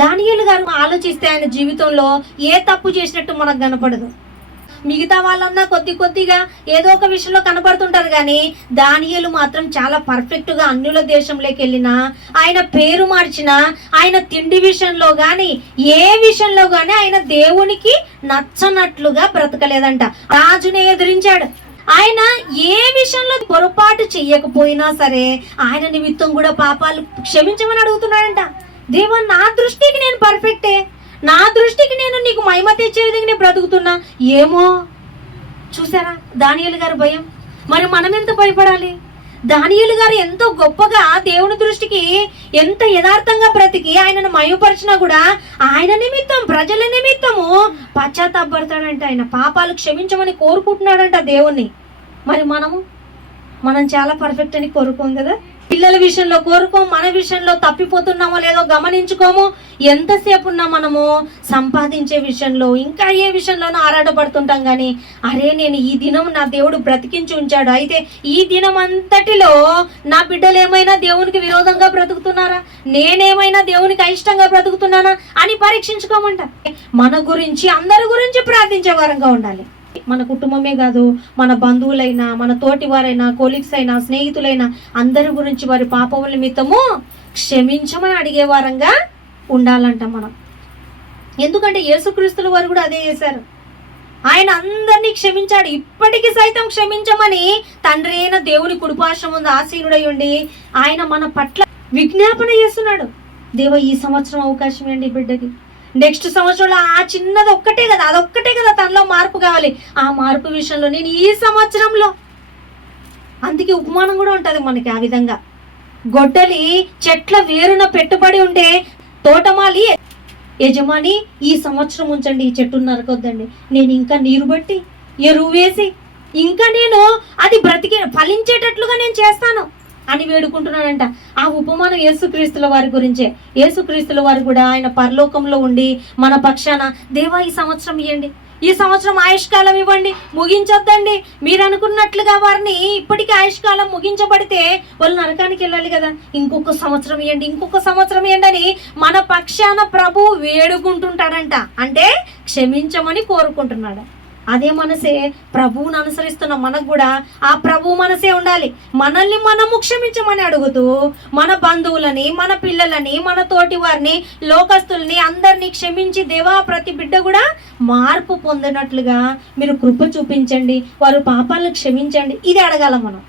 దానియేలు గారు ఆలోచిస్తే ఆయన జీవితంలో ఏ తప్పు చేసినట్టు మనకు కనపడదు. మిగతా వాళ్ళన్నా కొద్ది కొద్దిగా ఏదో ఒక విషయంలో కనబడుతుంటారు, కానీ దానియేలు మాత్రం చాలా పర్ఫెక్ట్గా అన్యుల దేశంలోకి వెళ్ళినా, ఆయన పేరు మార్చినా, ఆయన తిండి విషయంలో కానీ ఏ విషయంలో కానీ ఆయన దేవునికి నచ్చనట్లుగా బ్రతకలేదంట. రాజునే ఎదిరించాడు. ఆయన ఏ విషయంలో పొరపాటు చెయ్యకపోయినా సరే ఆయన నిమిత్తం కూడా పాపాలు క్షమించమని అడుగుతున్నాడంట. దేవా, నా దృష్టికి నేను పర్ఫెక్టే, నా దృష్టికి నేను నీకు మహిమ తెచ్చే విధంగా నేను బ్రతుకుతున్నా. ఏమో చూసారా దానియేలు గారి భయం. మరి మనం ఎంత భయపడాలి? దానియేలు గారు ఎంతో గొప్పగా దేవుని దృష్టికి ఎంత యథార్థంగా బ్రతికి ఆయనను మహిమపరిచినా కూడా ఆయన నిమిత్తం, ప్రజల నిమిత్తము పశ్చాత్తాపడతాడంట. ఆయన పాపాలు క్షమించమని కోరుకుంటున్నాడంట దేవుణ్ణి. మరి మనం చాలా పర్ఫెక్ట్ అని కోరుకోం కదా. పిల్లల విషయంలో కోరుకోం, మన విషయంలో తప్పిపోతున్నామో లేదో గమనించుకోము. ఎంతసేపు ఉన్నా మనము సంపాదించే విషయంలో ఇంకా ఏ విషయంలోనూ ఆరాటపడుతుంటాం. కానీ అరే, నేను ఈ దినం నా దేవుడు బ్రతికించి ఉంచాడు, అయితే ఈ దినం అంతటిలో నా బిడ్డలు ఏమైనా దేవునికి విరోధంగా బ్రతుకుతున్నారా, నేనేమైనా దేవునికి అయిష్టంగా బ్రతుకుతున్నానా అని పరీక్షించుకోమంట. మన గురించి, అందరి గురించి ప్రార్థించే వారంగా ఉండాలి. మన కుటుంబమే కాదు, మన బంధువులైనా, మన తోటి వారైనా, కొలీగ్స్ అయినా, స్నేహితులైనా అందరి గురించి వారి పాపముల నిమిత్తము క్షమించమని అడిగే వారంగా ఉండాలంట మనం. ఎందుకంటే యేసుక్రీస్తుల వారు కూడా అదే చేశారు. ఆయన అందరినీ క్షమించాడు. ఇప్పటికీ సైతం క్షమించమని తండ్రి అయిన దేవుని కుడిపార్శ్వం ముందు ఆసీనుడై ఉండి ఆయన మన పట్ల విజ్ఞాపన చేస్తున్నాడు. దేవ, ఈ సంవత్సరం అవకాశం ఏంటి బిడ్డకి, నెక్స్ట్ సంవత్సరంలో ఆ చిన్నది ఒక్కటే కదా, అదొక్కటే కదా తనలో మార్పు కావాలి. ఆ మార్పు విషయంలో నేను ఈ సంవత్సరంలో, అందుకే ఉపమానం కూడా ఉంటుంది మనకి ఆ విధంగా. గొడ్డలి చెట్ల వేరున పెట్టుబడి ఉంటే తోటమాలి యజమాని ఈ సంవత్సరం ఉంచండి, ఈ చెట్టును నరకొద్దండి, నేను ఇంకా నీరు బట్టి ఎరువు వేసి ఇంకా నేను అది ఫలించేటట్లుగా నేను చేస్తాను అని వేడుకుంటున్నాడంట. ఆ ఉపమానం యేసుక్రీస్తుల వారి గురించే. యేసుక్రీస్తుల వారు కూడా ఆయన పరలోకంలో ఉండి మన పక్షాన, దేవా ఈ సంవత్సరం ఇవ్వండి, ఈ సంవత్సరం ఆయుష్కాలం ఇవ్వండి, ముగించొద్దండి. మీరు అనుకున్నట్లుగా వారిని ఇప్పటికీ ఆయుష్కాలం ముగించబడితే వాళ్ళు నరకానికి వెళ్ళాలి కదా, ఇంకొక సంవత్సరం ఇవ్వండి, ఇంకొక సంవత్సరం ఇవ్వండి అని మన పక్షాన ప్రభు వేడుకుంటుంటాడంట. అంటే క్షమించమని కోరుకుంటున్నాడు. అదే మనసే ప్రభువుని అనుసరిస్తున్న మనకు కూడా ఆ ప్రభు మనసే ఉండాలి. మనల్ని మనము క్షమించమని అడుగుతూ మన బంధువులని, మన పిల్లలని, మన తోటి వారిని, లోకస్తుల్ని అందరినీ క్షమించి, దేవా ప్రతి బిడ్డ కూడా మార్పు పొందినట్లుగా మీరు కృప చూపించండి, వారు పాపాలను క్షమించండి, ఇది అడగాల మనం.